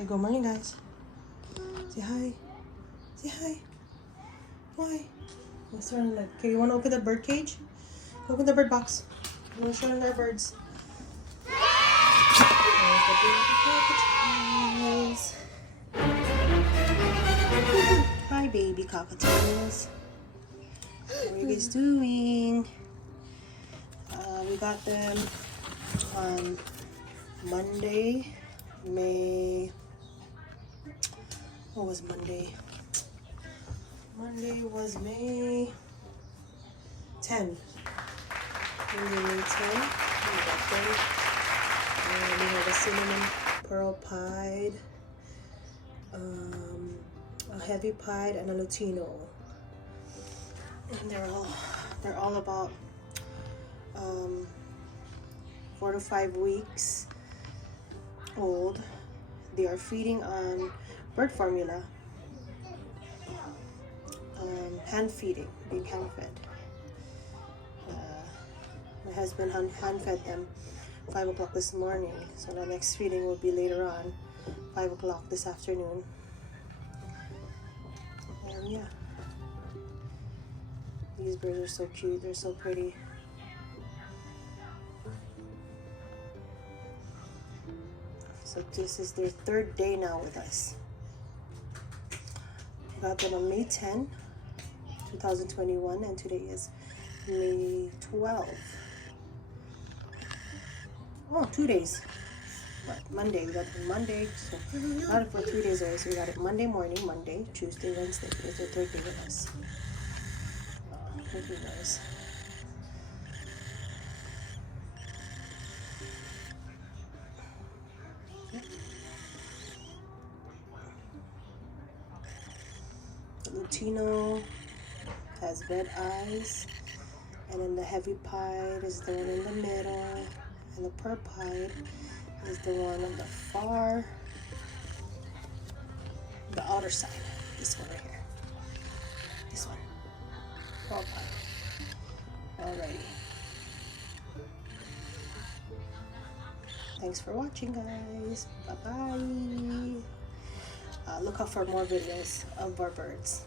Say good morning, guys. Say hi. Say hi. Why? What's wrong? Like, okay, you want to open the bird cage? Open the bird box. I want to show them their birds. There's the baby cockatiels. Hi, baby cockatiels. What are you guys doing? We got them on Monday, what was Monday? Monday was May 10. Monday, May 10. We got them. We have a cinnamon pearl pied, a heavy pied, and a Lutino. And they're all about 4 to 5 weeks old. They are feeding on bird formula, hand feeding, being hand fed. My husband hand fed them 5 o'clock this morning, so the next feeding will be later on, 5 o'clock this afternoon. And yeah, these birds are so cute, they're so pretty. So this is their 3rd day now with us. Got them on May 10, 2021, and today is May 12. Oh, 2 days. But Monday, we got it Monday, so got it for 3 days away. So we got it Monday morning, Monday, Tuesday, Wednesday. Today's their 3rd day with us. Looking nice. Lutino has red eyes, and then the heavy pied is the one in the middle, and the pearl pied is the one on the outer side. This one right here. This one. Pearl pied. Alrighty. Thanks for watching, guys. Bye bye. Look out for more videos of our birds.